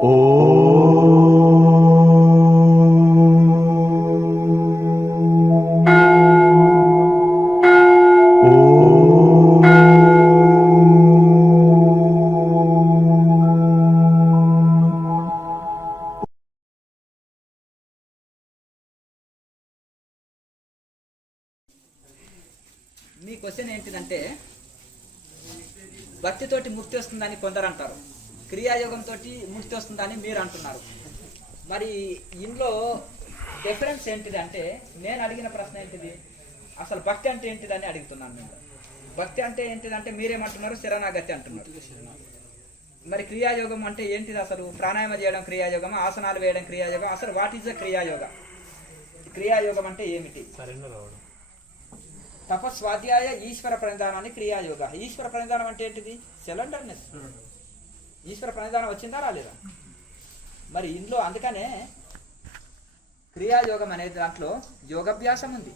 మీ question ఏంటిదంటే భక్తితోటి ముక్తి వస్తుందని కొందరు అంటారు, క్రియాయోగంతో ముక్తి వస్తుందని మీరు అంటున్నారు. మరి ఇందులో డిఫరెన్స్ ఏంటిది అంటే, నేను అడిగిన ప్రశ్న ఏంటిది, అసలు భక్తి అంటే ఏంటిదని అడుగుతున్నాను నేను. భక్తి అంటే ఏంటిదంటే మీరేమంటున్నారు, శరణాగతి అంటున్నారు. మరి క్రియాయోగం అంటే ఏంటిది, అసలు ప్రాణాయామ చేయడం క్రియాయోగం, ఆసనాలు వేయడం క్రియాయోగం, అసలు వాట్ ఈజ్ ద క్రియాయోగ? క్రియాయోగం అంటే ఏమిటి? తపస్వాధ్యాయ ఈశ్వర ప్రణిధానాన్ని క్రియాయోగ. ఈశ్వర ప్రణిధానం అంటే ఏంటిది? సెలండర్నెస్. ఈశ్వర ప్రణిధానం వచ్చిందా రాలేదా? మరి ఇందులో అందుకనే క్రియాయోగం అనేది దాంట్లో యోగాభ్యాసం ఉంది,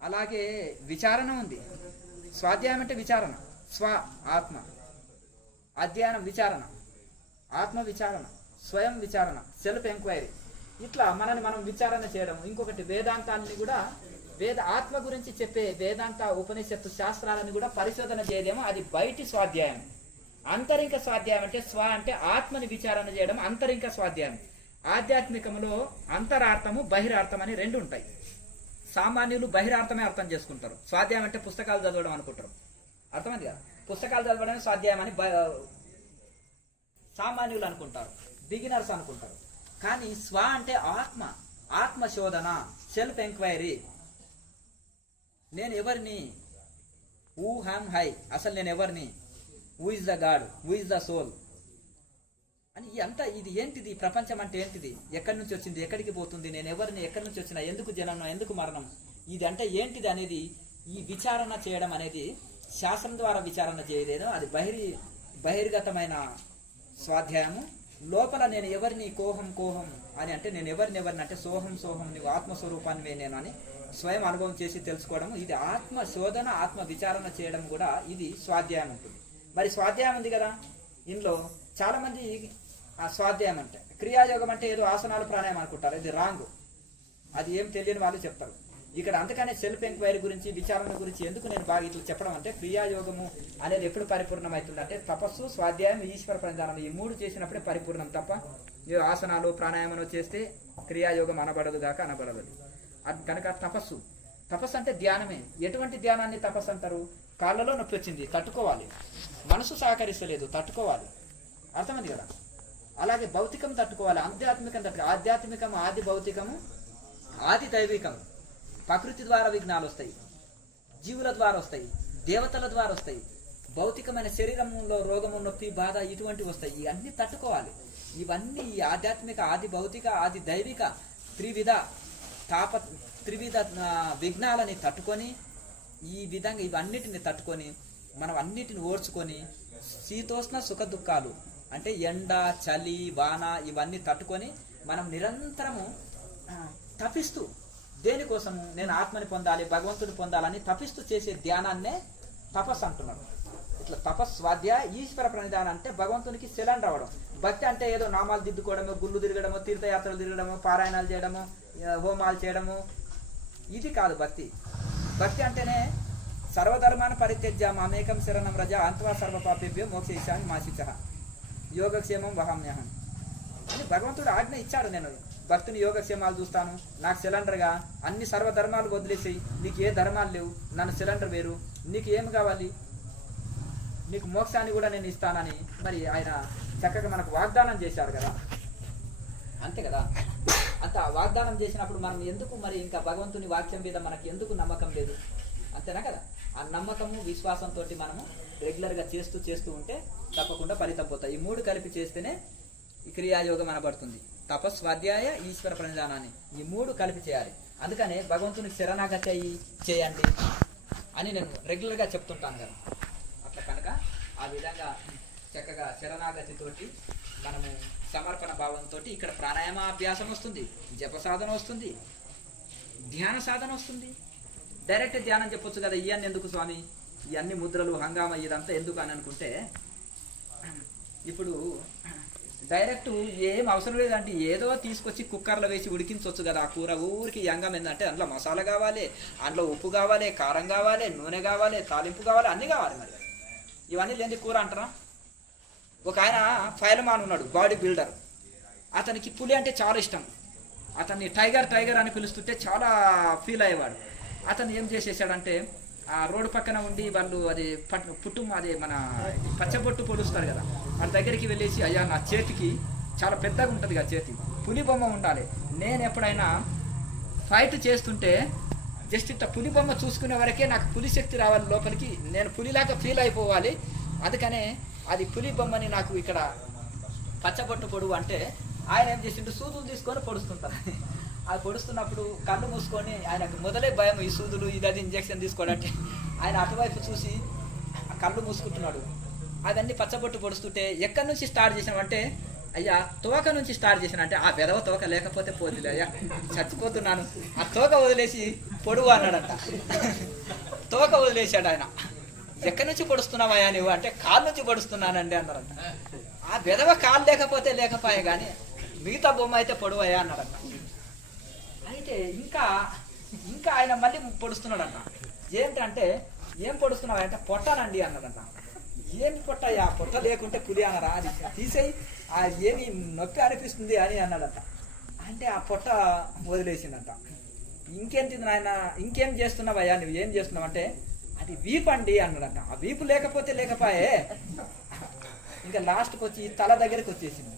అలాగే విచారణ ఉంది. స్వాధ్యాయం అంటే విచారణ, స్వ ఆత్మ, అధ్యయనం విచారణ, ఆత్మ విచారణ, స్వయం విచారణ, సెల్ఫ్ ఎంక్వైరీ. ఇట్లా మనని మనం విచారణ చేయడం. ఇంకొకటి వేదాంతాన్ని కూడా, ఆత్మ గురించి చెప్పే వేదాంత ఉపనిషత్తు శాస్త్రాలను కూడా పరిశోధన చేయడమో అది బయటి స్వాధ్యాయం. అంతరింక స్వాధ్యాయం అంటే స్వ అంటే ఆత్మని విచారణ చేయడం అంతరింక స్వాధ్యాయం. ఆధ్యాత్మికంలో అంతరార్థము బహిరార్థం అని రెండు ఉంటాయి. సామాన్యులు బహిరార్థమే అర్థం చేసుకుంటారు. స్వాధ్యాయం అంటే పుస్తకాలు చదవడం అనుకుంటారు. అర్థమైంది కదా? పుస్తకాలు చదవడం స్వాధ్యాయం అని సామాన్యులు అనుకుంటారు, బిగినర్స్ అనుకుంటారు. కానీ స్వ అంటే ఆత్మ, ఆత్మశోధన, సెల్ఫ్ ఎంక్వైరీ. నేను ఎవరిని, హూ హ్యామ్ హై, అసలు నేను ఎవరిని, who is the God, who is the soul అని. అంతా ఇది ఏంటిది, ప్రపంచం అంటే ఏంటిది, ఎక్కడి నుంచి వచ్చింది, ఎక్కడికి పోతుంది, నేను ఎవరిని, ఎక్కడి నుంచి వచ్చినా, ఎందుకు జననం, ఎందుకు మరణం, ఇది అంటే ఏంటిది అనేది ఈ విచారణ చేయడం అనేది శాస్త్రం ద్వారా విచారణ చేయలేదు. అది బహిర్గతమైన స్వాధ్యాయము. లోపల నేను ఎవరిని, కోహం కోహం అని అంటే నేను ఎవరిని అంటే సోహం సోహం, నువ్వు ఆత్మస్వరూపాన్ని నేను అని స్వయం అనుభవం చేసి తెలుసుకోవడం. ఇది ఆత్మ శోధన, ఆత్మ విచారణ చేయడం కూడా ఇది స్వాధ్యాయం ఉంటుంది. మరి స్వాధ్యాయం ఉంది కదా, ఇందులో చాలా మంది ఆ స్వాధ్యాయం అంటే క్రియాయోగం అంటే ఏదో ఆసనాలు ప్రాణాయామం అనుకుంటారు. ఇది రాంగ్. అది ఏం తెలియని వాళ్ళు చెప్తారు ఇక్కడ. అందుకనే సెల్ఫ్ ఎంక్వైరీ గురించి, విచారణ గురించి ఎందుకు నేను బాగా ఇట్లా చెప్పడం అంటే, క్రియాయోగము అనేది ఎప్పుడు పరిపూర్ణం అవుతుంది అంటే తపస్సు, స్వాధ్యాయం, ఈశ్వర ప్రణిధానం ఈ మూడు చేసినప్పుడే పరిపూర్ణం. తప్ప ఆసనాలు ప్రాణాయామం చేస్తే క్రియాయోగం అనబడదు గాక అనబడదు. కనుక తపస్సు అంటే ధ్యానమే. ఎటువంటి ధ్యానాన్ని తపస్సు అంటారు? కాళ్ళలో నొప్పి వచ్చింది, తట్టుకోవాలి. మనసు సహకరిస్తలేదు, తట్టుకోవాలి. అర్థమైంది కదా? అలాగే భౌతికం తట్టుకోవాలి, ఆధ్యాత్మికం తట్టుకోవాలి. ఆధ్యాత్మికం ఆది భౌతికము, ఆది దైవికం. ప్రకృతి ద్వారా విఘ్నాలు వస్తాయి, జీవుల ద్వారా వస్తాయి, దేవతల ద్వారా వస్తాయి. భౌతికమైన శరీరంలో రోగము, నొప్పి, బాధ ఇటువంటివి వస్తాయి. ఇవన్నీ తట్టుకోవాలి. ఇవన్నీ ఆధ్యాత్మిక, ఆది భౌతిక, ఆది దైవిక త్రివిధ విఘ్నాలని తట్టుకొని, ఈ విధంగా ఇవన్నిటిని తట్టుకొని మనం అన్నిటిని ఓర్చుకొని, శీతోష్ణ సుఖ దుఃఖాలు అంటే ఎండ, చలి, వాన ఇవన్నీ తట్టుకొని మనం నిరంతరము తపిస్తూ, దేనికోసము, నేను ఆత్మని పొందాలి, భగవంతుని పొందాలని తపిస్తూ చేసే ధ్యానాన్నే తపస్సు అంటున్నారు. ఇట్లా తపస్వాధ్యాయ ఈశ్వర ప్రణిధానం అంటే భగవంతునికి శరణ్ రావడం. భక్తి అంటే ఏదో నామాలు దిద్దుకోవడము, గుళ్ళు తిరగడము, తీర్థయాత్రలు తిరగడము, పారాయణాలు చేయడము, హోమాలు చేయడము, ఇది కాదు భక్తి. భక్తి అంటేనే సర్వధర్మాన్ని పరిత్యజ్య మామేకం శరణం రజ అంతవా సర్వపాపేభ్యో మోక్షయిష్యామి మా శిక్షః యోగక్షేమం వహామ్యహం అని భగవంతుడు ఆజ్ఞ ఇచ్చాడు. నేను భక్తుని యోగక్షేమాలు చూస్తాను, నాకు సిలిండర్గా అన్ని సర్వధర్మాలు వదిలేసి, నీకు ఏ ధర్మాలు లేవు, నన్ను సిలిండర్ వేరు, నీకు ఏమి కావాలి, నీకు మోక్షాన్ని కూడా నేను ఇస్తానని మరి ఆయన చక్కగా మనకు వాగ్దానం చేశారు కదా. అంతే కదా? అంత వాగ్దానం చేసినప్పుడు మనం ఎందుకు మరి ఇంకా భగవంతుని వాక్యం మీద మనకి ఎందుకు నమ్మకం లేదు? అంతేనా కదా? ఆ నమ్మకము, విశ్వాసంతో మనము రెగ్యులర్గా చేస్తూ ఉంటే తప్పకుండా ఫలితం పోతాయి. ఈ మూడు కలిపి చేస్తేనే ఈ క్రియాయోగం అనబడుతుంది. తపస్వాధ్యాయ ఈశ్వర ప్రణిధానాన్ని ఈ మూడు కలిపి చేయాలి. అందుకనే భగవంతునికి శరణాగతి చేయండి అని నేను రెగ్యులర్గా చెప్తుంటాను కదా. అట్లా కనుక ఆ విధంగా చక్కగా శరణాగతితోటి మనము సమర్పణ భావంతో ఇక్కడ ప్రాణాయామ అభ్యాసం వస్తుంది, జప సాధన వస్తుంది, ధ్యాన సాధన వస్తుంది. డైరెక్ట్ ధ్యానం చెప్పొచ్చు కదా, ఇవన్నీ ఎందుకు స్వామి, ఇవన్నీ ముద్రలు, హంగామా ఇదంతా ఎందుకు అని అనుకుంటే, ఇప్పుడు డైరెక్ట్ ఏం అవసరం లేదంటే ఏదో తీసుకొచ్చి కుక్కర్లో వేసి ఉడికించవచ్చు కదా ఆ కూర. ఊరికి యంగం ఏంటంటే అందులో మసాలా కావాలి, అందులో ఉప్పు కావాలి, కారం కావాలి, నూనె కావాలి, తాలింపు కావాలి, అన్నీ కావాలి. మరి ఇవన్నీ లేని కూర అంటారా? ఒక ఆయన ఫైల్మాన్ ఉన్నాడు, బాడీ బిల్డర్. అతనికి పులి అంటే చాలా ఇష్టం. అతన్ని టైగర్ టైగర్ అని పిలుస్తుంటే చాలా ఫీల్ అయ్యేవాడు. అతను ఏం చేసేసాడంటే ఆ రోడ్డు పక్కన ఉండి వాళ్ళు అది అది మన పచ్చబొట్టు పొడుస్తారు కదా, వాళ్ళ దగ్గరికి వెళ్ళేసి, అయ్యా నా చేతికి చాలా పెద్దగా ఉంటుంది కదా చేతి, పులి బొమ్మ ఉండాలి. నేను ఎప్పుడైనా ఫైట్ చేస్తుంటే జస్ట్ ఇంత పులి బొమ్మ చూసుకునే వరకే నాకు పులి శక్తి రావాలి లోపలికి, నేను పులిలాగా ఫీల్ అయిపోవాలి. అందుకనే అది పులి బొమ్మని నాకు ఇక్కడ పచ్చబొట్టు పొడువు అంటే ఆయన ఏం చేసిండు, సూదులు తీసుకొని పొడుస్తుంటారు. అది పొడుస్తున్నప్పుడు కళ్ళు మూసుకొని, ఆయనకు మొదలే భయం ఈ సూదులు ఇది ఇంజక్షన్ తీసుకోవాలంటే, ఆయన అటువైపు చూసి కళ్ళు మూసుకుంటున్నాడు. అదన్నీ పచ్చబొట్టు పొడుస్తుంటే ఎక్కడి నుంచి స్టార్ట్ చేసామంటే, అయ్యా తోక నుంచి స్టార్ట్ చేసాను అంటే, ఆ పెదవ తోక లేకపోతే పోతులే అయ్యా చచ్చిపోతున్నాను, ఆ తోక వదిలేసి పొడువు అన్నాడంట. తోక వదిలేశాడు ఆయన. ఎక్కడి నుంచి పొడుస్తున్నావయ్యా నువ్వు అంటే, కాళ్ళ నుంచి పొడుస్తున్నానండి అన్నారంట. ఆ బెదవ కాళ్ళు లేకపోతే లేకపోయా కానీ మిగతా బొమ్మ అయితే పొడవయ్యా అన్నాడంట. అయితే ఇంకా ఇంకా ఆయన మళ్ళీ పొడుస్తున్నాడంట. ఏంటంటే ఏం పొడుస్తున్నావు అంటే, పొట్టానండి అన్నాడంట. ఏం పొట్టయ్యా, పొట్ట లేకుంటే పులి అన్నారా, అది తీసేయి, ఏమి నొప్పి అనిపిస్తుంది అని అన్నాడంట. అంటే ఆ పొట్ట వదిలేసిందంట. ఇంకేంటి నాయన, ఇంకేం చేస్తున్నావయ్యా నువ్వు, ఏం చేస్తున్నావు అంటే, అది వీపు అండి అన్నాడంట. ఆ వీపు లేకపోతే లేకపోయే. ఇంకా లాస్ట్కి వచ్చి తల దగ్గరికి వచ్చేసింది.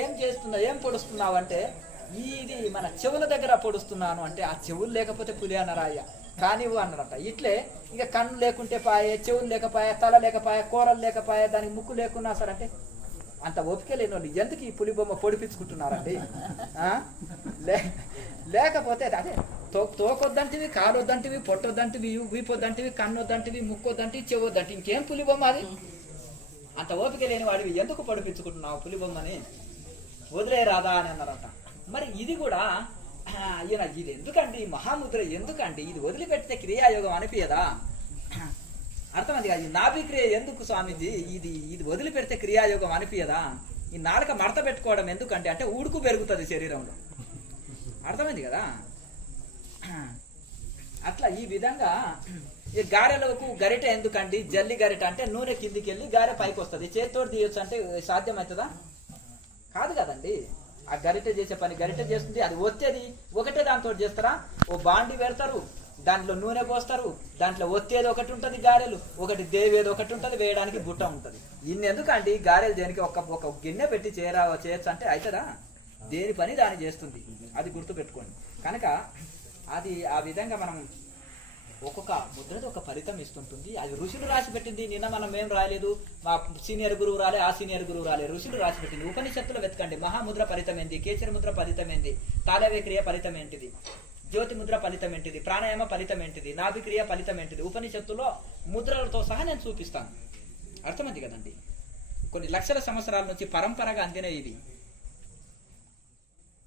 ఏం చేస్తున్నావు, ఏం పొడుస్తున్నావు అంటే, ఇది మన చెవుల దగ్గర పొడుస్తున్నాను అంటే, ఆ చెవులు లేకపోతే పులి అన్నారా అయ్యా, కానివ్వు అన్నారట. ఇట్లే ఇంకా కన్ను లేకుంటే పాయే, చెవులు లేకపోయా, తల లేకపోయా, కూరలు లేకపోయా, దానికి ముక్కు లేకున్నా సరే అంటే, అంత ఓపిక లేని వాళ్ళు ఎందుకు ఈ పులి బొమ్మ పొడిపించుకుంటున్నారండి? లేకపోతే అదే తోకొద్దంటివి, కాలొద్దంటివి, పొట్టొద్దంటివి, వీపొద్దంటివి, కన్నొద్దంటివి, ముక్కొద్దంటివి, చెవొద్దంటివి, ఇంకేం పులి బొమ్మ అది? అంత ఓపిక లేని వాడివి ఎందుకు పొడిపించుకుంటున్నావు పులి బొమ్మని, వదిలే రాదా అని అన్నారంట. మరి ఇది కూడా ఈయన ఇది ఎందుకండి, మహాముద్ర ఎందుకండి, ఇది వదిలిపెడితే క్రియాయోగం అనిపించదా? అర్థమైంది కదా, ఈ నాభిక్రియ ఎందుకు స్వామీజీ, ఇది వదిలిపెడితే క్రియాయోగం అనిపించదా? ఈ నాలుక మడత పెట్టుకోవడం ఎందుకంటే అంటే ఉడుకు పెరుగుతుంది శరీరంలో. అర్థమైంది కదా. అట్లా ఈ విధంగా ఈ గారెలకు గరిట ఎందుకండి, జల్లి గరిట అంటే నూనె కిందికి వెళ్ళి గారె పైకి వస్తుంది, చేతితో తీయొచ్చు అంటే సాధ్యమవుతుందా? కాదు కదండి. ఆ గరిట చేసే పని గరిట చేస్తుంది, అది ఒత్తేది ఒకటే దాంతో చేస్తారా? ఓ బాండి పెడతారు, దాంట్లో నూనె పోస్తారు, దాంట్లో ఒత్తేది ఒకటి ఉంటుంది, గారెలు ఒకటి, దేవేది ఒకటి ఉంటుంది, వేయడానికి బుట్ట ఉంటుంది. ఇన్ని ఎందుకండి గారెలు దేనికి? ఒక గిన్నె పెట్టి చేయొచ్చు అంటే అవుతుందా? దేని పని దాన్ని చేస్తుంది, అది గుర్తుపెట్టుకోండి. కనుక అది ఆ విధంగా మనం ఒక్కొక్క ముద్రది ఒక ఫలితం ఇస్తుంటుంది. అది ఋషులు రాసి పెట్టింది. నిన్న మనం ఏం రాయలేదు, మా సీనియర్ గురువు రాలే, ఆ సీనియర్ గురువు రాలే, ఋషులు రాసి పెట్టింది. ఉపనిషత్తులు వెతకండి. మహాముద్ర ఫలితం ఏంటి, కేచర ముద్ర ఫలితం ఏంటి, తాళవ్యక్రియ ఫలితం ఏంటిది, జ్యోతి ముద్ర ఫలితం ఏంటిది, ప్రాణాయామ ఫలితం ఏంటిది, నాభిక్రియ ఫలితం ఏంటిది, ఉపనిషత్తులో ముద్రలతో సహా నేను చూపిస్తాను. అర్థమైంది కదండి. కొన్ని లక్షల సంవత్సరాల నుంచి పరంపరగా అందిన ఇవి.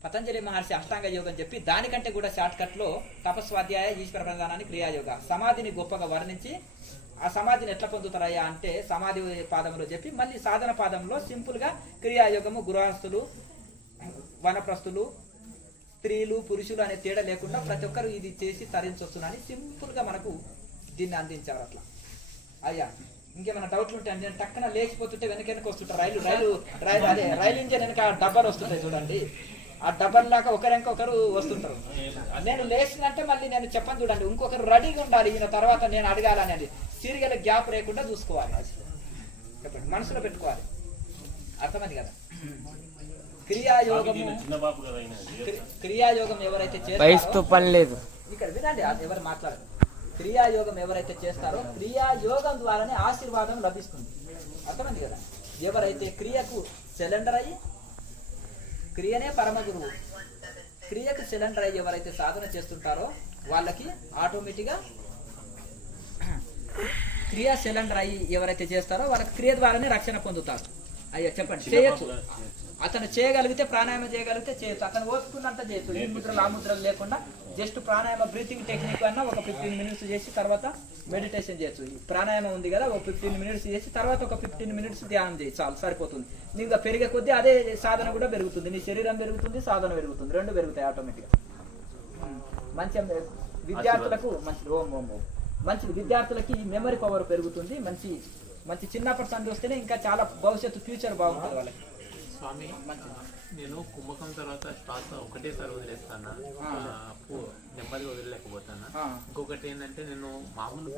పతంజలి మహర్షి అష్టాంగ యోగం చెప్పి దానికంటే కూడా షార్ట్ కట్ లో తపస్వాధ్యాయ, ఈశ్వర ప్రధానాన్ని, క్రియాయోగ, సమాధిని గొప్పగా వర్ణించి ఆ సమాధిని ఎట్లా పొందుతారయ్యా అంటే సమాధి పాదంలో చెప్పి మళ్ళీ సాధన పాదంలో సింపుల్ గా క్రియాయోగము, గృహస్థులు, వనప్రస్థులు, స్త్రీలు, పురుషులు అనే తేడా లేకుండా ప్రతి ఒక్కరు ఇది చేసి తరించొచ్చునని సింపుల్ గా మనకు దీన్ని అందించారు. అట్లా అయ్యా ఇంకేమైనా డౌట్లు ఉంటే అంటే టక్కన లేచిపోతుంటే వెనక వస్తుంటారు. రైలు ఇంజన్ వెనక డబ్బాలు వస్తుంటాయి చూడండి, ఆ డబ్బర్ లాగా ఒకరు వస్తుంటారు. నేను లేచినంటే మళ్ళీ నేను చెప్పను చూడండి, ఇంకొకరు రెడీగా ఉండాలి ఈయన తర్వాత నేను అడగాలనేది. సీరియల్ గ్యాప్ లేకుండా చూసుకోవాలి, చెప్పండి, మనసులో పెట్టుకోవాలి. అర్థమైంది కదా. క్రియాయోగం ఎవరైతే చేస్తారో ఇక్కడ వినండి, ఎవరు మాట్లాడరు. క్రియాయోగం ఎవరైతే చేస్తారో క్రియాయోగం ద్వారానే ఆశీర్వాదం లభిస్తుంది. అర్థమైంది కదా. ఎవరైతే క్రియకు సిలిండర్ అయ్యి, క్రియనే పరమ గురువు, క్రియకు సిలిండర్ అయ్యి ఎవరైతే సాధన చేస్తుంటారో వాళ్ళకి ఆటోమేటిక్గా క్రియా సిలిండర్ అయ్యి ఎవరైతే చేస్తారో వాళ్ళకి క్రియ ద్వారానే రక్షణ పొందుతారు. అయ్యా చెప్పండి. చేయొచ్చు, అతను చేయగలిగితే ప్రాణాయామం చేయగలిగితే చేయొచ్చు, అతను ఓపుకున్నంత చేయొచ్చు. ఈ ముద్రలు ఆ ముద్రలు లేకుండా జస్ట్ ప్రాణాయామ బ్రీతింగ్ టెక్నిక్ అన్నా ఒక 15 మినిట్స్ చేసి తర్వాత మెడిటేషన్ చేయొచ్చు. ఈ ప్రాణాయామం ఉంది కదా, ఒక 15 మినిట్స్ చేసి తర్వాత ఒక 15 మినిట్స్ ధ్యానం చేయి, చాలు సరిపోతుంది. నీకు పెరిగే కొద్దీ అదే సాధన కూడా పెరుగుతుంది, నీ శరీరం పెరుగుతుంది, సాధన పెరుగుతుంది, రెండు పెరుగుతాయి ఆటోమేటిక్గా. మంచి విద్యార్థులకు మంచి ఓం ఓం ఓం మంచిది, విద్యార్థులకి మెమరీ పవర్ పెరుగుతుంది. మంచి మంచి చిన్నప్పటి సంది వస్తేనే ఇంకా చాలా భవిష్యత్తు ఫ్యూచర్ బాగుంటుంది వాళ్ళకి. స్వామి నేను కుంభకం తర్వాత శ్వాస ఒకటేసారి వదిలేస్తాను, నెమ్మదిగా వదిలేకపోతాను. ఇంకొకటి ఏంటంటే నేను మామూలు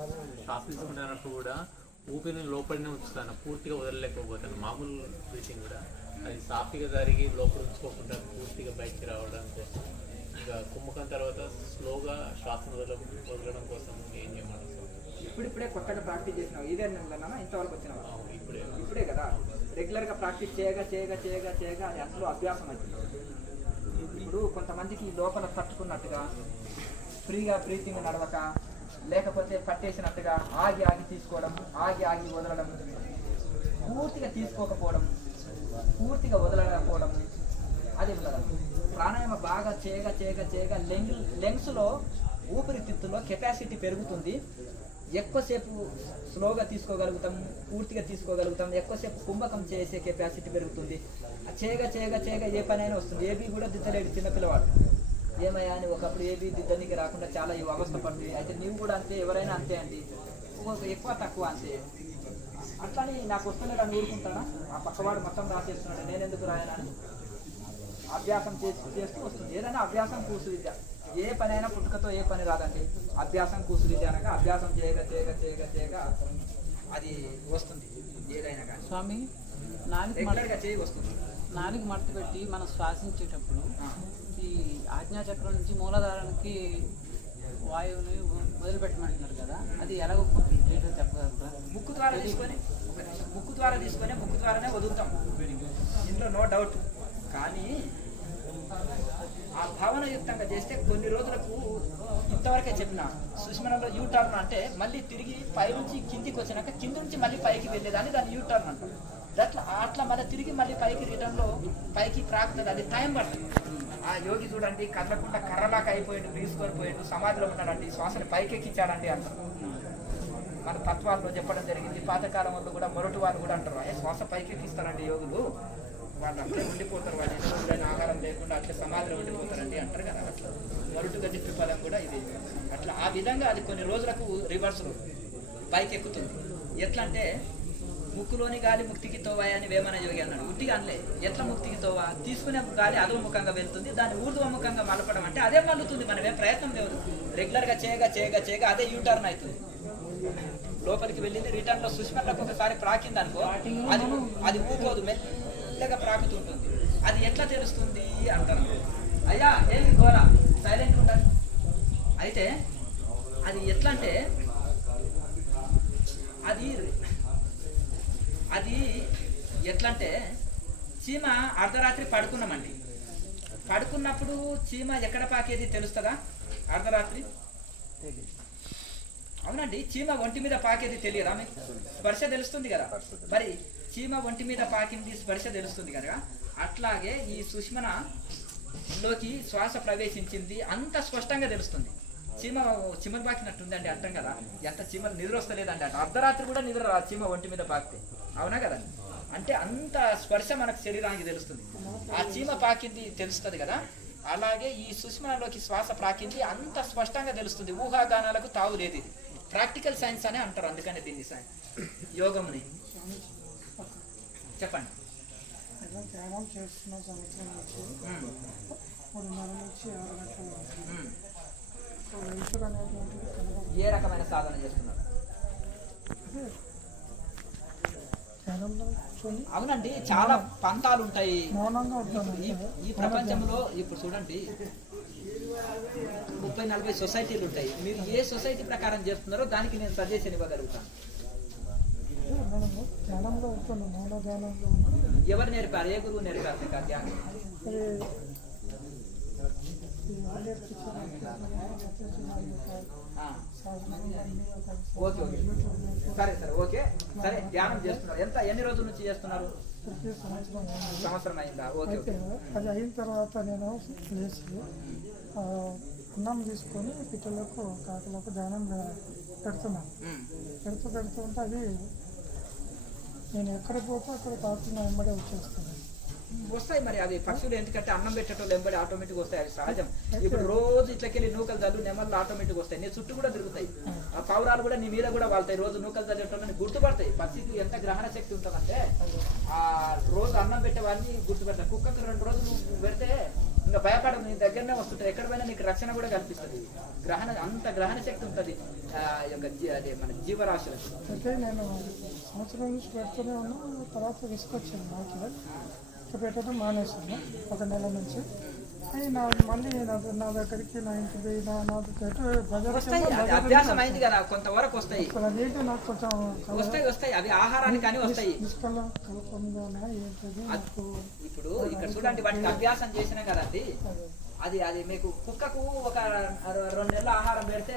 శ్వాస తీసుకున్నప్పుడు కూడా ఊపిరిని లోపలనే ఉంచుతాను, పూర్తిగా వదలలేకపోతాను. మామూలు బ్రీతింగ్ కూడా అది సాఫీగా జరిగి లోపల ఉంచుకోకుండా పూర్తిగా బయటికి రావడం కోసం, ఇంకా కుంభకం తర్వాత స్లోగా శ్వాసను వదలడం కోసం ఏం చేయమంటారు? ఇప్పుడిప్పుడే కొత్తగా ప్రాక్టీస్ చేసినావు, ఇదే నెలనా ఇంతవరకు వచ్చినావా? ఇప్పుడే కదా. రెగ్యులర్గా ప్రాక్టీస్ చేయగా చేయగా చేయగా చేయగా అది అందులో అభ్యాసం అవుతుంది. ఇప్పుడు కొంతమందికి లోపల తట్టుకున్నట్టుగా ఫ్రీగా బ్రీతింగ్ నడవక, లేకపోతే పట్టేసినట్టుగా ఆగి ఆగి తీసుకోవడం, ఆగి ఆగి వదలడం, పూర్తిగా తీసుకోకపోవడం, పూర్తిగా వదలకపోవడం, అది ఉండడం. ప్రాణాయామ బాగా చేయగా చేయగా చేయగా లెంగ్స్లో ఊపిరితిత్తులో కెపాసిటీ పెరుగుతుంది. ఎక్కువసేపు స్లోగా తీసుకోగలుగుతాం, పూర్తిగా తీసుకోగలుగుతాం, ఎక్కువసేపు కుంభకం చేసే కెపాసిటీ పెరుగుతుంది. చేయగా చేయగా చేయగా ఏ పనైనా వస్తుంది. ఏబీ కూడా దిద్దలేడు చిన్నపిల్లవాడు, ఏమయ్యా అని ఒకప్పుడు ఏబీ దిద్దనికి రాకుండా చాలా ఈ అవస్థ పడుతుంది. అయితే నీవు కూడా అంతే, ఎవరైనా అంతే అండి, ఎక్కువ తక్కువ అంతే. అట్లని నాకు వస్తలేదు అని ఊరుకుంటానా? ఆ పక్కవాడు మొత్తం రాసేస్తున్నాడు, నేనెందుకు రాయనని అభ్యాసం చేస్తూ వస్తుంది. ఏదైనా అభ్యాసం కూసు విద్య, ఏ పనైనా పుట్టుకతో ఏ పని రాదండి. అభ్యాసం కూసు విద్య అనగా అభ్యాసం చేయగా చేయగా చేయగా చేయగా అది వస్తుంది. ఏదైనా కానీ స్వామి రెగ్యులర్గా చేయి వస్తుంది. నాలుగు మడత పెట్టి మనం శ్వాసించేటప్పుడు ఈ ఆజ్ఞాచక్రం నుంచి మూలాధారానికి వాయువుని వదిలిపెట్టమంటున్నారు కదా, అది ఎలాగో చెప్పగలుగుతా? ముక్కు ద్వారా తీసుకొని ముక్కు ద్వారానే వదులుతాం, ఇంట్లో నో డౌట్. కానీ ఆ భావనయుక్తంగా చేస్తే కొన్ని రోజులకు, ఇంతవరకే చెప్పిన సుష్మనలో యూటర్న్ అంటే మళ్ళీ తిరిగి పై నుంచి కిందికి వచ్చినాక కింది నుంచి మళ్ళీ పైకి వెళ్ళేదాన్ని దాన్ని యూటర్న్ అంటారు. అట్లా మళ్ళీ తిరిగి మళ్ళీ పైకి రిటర్న్లో పైకి ప్రాకుతుంది, అది టైం పడుతుంది. ఆ యోగి చూడండి కదలకుండా కర్రలాగా అయిపోయాడు, తీసుకొని పోయాడు, సమాధిలో ఉన్నాడండి, శ్వాసని పైకెక్కించాడండి అంటారు. మన తత్వాల్లో చెప్పడం జరిగింది. పాతకాలం వాళ్ళు కూడా మొరటి వాళ్ళు కూడా అంటారు, శ్వాస పైకెక్కిస్తారండి యోగులు, వాళ్ళు అట్లే ఉండిపోతారు, వాళ్ళు ఎన్ని రోజులైన ఆహారం లేకుండా అట్లే సమాధిలో ఉండిపోతారండి అంటారు కదా. అట్లా మొరటుగా చెప్పే పదం కూడా ఇది. అట్లా ఆ విధంగా అది కొన్ని రోజులకు రివర్స్ పైకి ఎక్కుతుంది. ఎట్లా అంటే ముక్కులోని గాలి ముక్తికి తోవా అని వేమన యోగి అన్నాడు. ఉట్టిగా అనలే, ఎట్లా ముక్తికి తోవా? తీసుకునే గాలి అధోముఖంగా వెళ్తుంది, దాన్ని ఊర్ధ్వముఖంగా మలపడం అంటే అదే మళ్ళుతుంది. మనమేం ప్రయత్నం లేదు, రెగ్యులర్గా చేయగా చేయగా చేయగా అదే యూటర్న్ అవుతుంది. లోపలికి వెళ్ళింది, రిటర్న్లో సుష్మలకు ఒకసారి ప్రాకింది అనుకో, అది ఊకోదు, మెల్లగా ప్రాకుతుంటుంది. అది ఎట్లా తెలుస్తుంది అంటారు. అయ్యా ఏమి ఘోర సైలెంట్ ఉంటారు. అయితే అది ఎట్లా అంటే అది ఎట్లా అంటే చీమ అర్ధరాత్రి పడుకున్నామండి, పడుకున్నప్పుడు చీమ ఎక్కడ పాకేది తెలుస్తుందా? అర్ధరాత్రి అవునండి, చీమ ఒంటి మీద పాకేది తెలియదా మీకు? స్పర్శ తెలుస్తుంది కదా. మరి చీమ ఒంటి మీద పాకింది, స్పర్శ తెలుస్తుంది కదా. అట్లాగే ఈ సుష్మనలోకి శ్వాస ప్రవేశించింది అంత స్పష్టంగా తెలుస్తుంది. చీమలు పాకినట్టుందండి అంటాం కదా, ఎంత చీమలు నిద్ర వస్తలేదండి అంట. అర్ధరాత్రి కూడా నిద్ర రా చీమ ఒంటి మీద పాకితే, అవునా కదా? అంటే అంత స్పర్శ మనకు శరీరానికి తెలుస్తుంది. ఆ చీమ పాకింది తెలుస్తుంది కదా, అలాగే ఈ సుష్మనలోకి శ్వాస ప్రాకింది అంత స్పష్టంగా తెలుస్తుంది. ఊహాగానాలకు తావు లేదు. ఇది ప్రాక్టికల్ సైన్స్ అనే అంటారు, అందుకనే దీన్ని సైన్స్ యోగంని. చెప్పండి. ఏ రకమైన సాధన చేస్తున్నారు? అవునండి, చాలా పంతాలు ఉంటాయి ఈ ప్రపంచంలో. ఇప్పుడు చూడండి 30-40 సొసైటీలు ఉంటాయి. మీరు ఏ సొసైటీ ప్రకారం చేస్తున్నారో దానికి నేను సజెషన్ ఇవ్వగలుగుతాను. ఎవరు నేర్పారు? ఏ గురువు నేర్పారు మీకు ఆ ధ్యానం? ఓకే ఓకే సరే సరే ఓకే సరే ధ్యానం చేస్తున్నారు. ఎన్ని రోజుల నుంచి చేస్తున్నారు? ఇప్పటికీ సంవత్సరం అయింది. సంవత్సరం అయిందా? ఓకే అయితే ఓకే. అది అయిన తర్వాత నేను లేచి ఆ, అన్నం తీసుకొని పిట్టలకు కాకులకు దానం పెడుతున్నాను. పెడుతుంటే అది నేను ఎక్కడ పోతే అక్కడ కాకులు వెంబడే వచ్చేస్తున్నాను. వస్తాయి మరి అవి పక్షులు, ఎందుకంటే అన్నం పెట్టేటోళ్ళు వెంబడి ఆటోమేటిక్ వస్తాయి, అవి సహజం. ఇప్పుడు రోజు ఇట్లకెళ్ళి నూకలు జల్లు నెమళ్ళు ఆటోమేటిక్ వస్తాయి, నీ చుట్టూ కూడా తిరుగుతాయి, ఆ పౌరాలు కూడా నీ మీద కూడా వాళ్తాయి. రోజు నూకలు చల్లేటోళ్ళని గుర్తుపడతాయి. పక్షికి ఎంత గ్రహణ శక్తి ఉంటుందంటే ఆ రోజు అన్నం పెట్టే వాళ్ళని గుర్తుపెడతాయి. కుక్కకు 2 రోజులు నువ్వు పెడితే ఇంకా భయపడదు, నీ దగ్గరనే వస్తుంటాయి, ఎక్కడ పోయినా నీకు రక్షణ కూడా కల్పిస్తుంది. అంత గ్రహణ శక్తి ఉంటుంది అదే మన జీవరాశులకు. అయితే నేను సంవత్సరం నుంచి పెడుతూనే ఉన్నాను. తర్వాత తీసుకొచ్చాను నాకు పెట్టడం మానేశాను 1 నెల నుంచి. అయి మళ్ళీ నా దగ్గరికి నా ఇంటికి నా బజార్ వస్తాయి, అది అభ్యాసం అయింది కదా, కొంతవరకు వస్తాయి. అదేంటి నాకు కొంచెం వస్తాయి అవి ఆహారానికి అని వస్తాయి. కలపంగానా ఏంటది నాకు ఇప్పుడు ఇక్కడ చూడండి, వాటికి అభ్యాసం చేసినా కదండి, అది మీకు కుక్కకు ఒక 2 నెలల ఆహారం పెడితే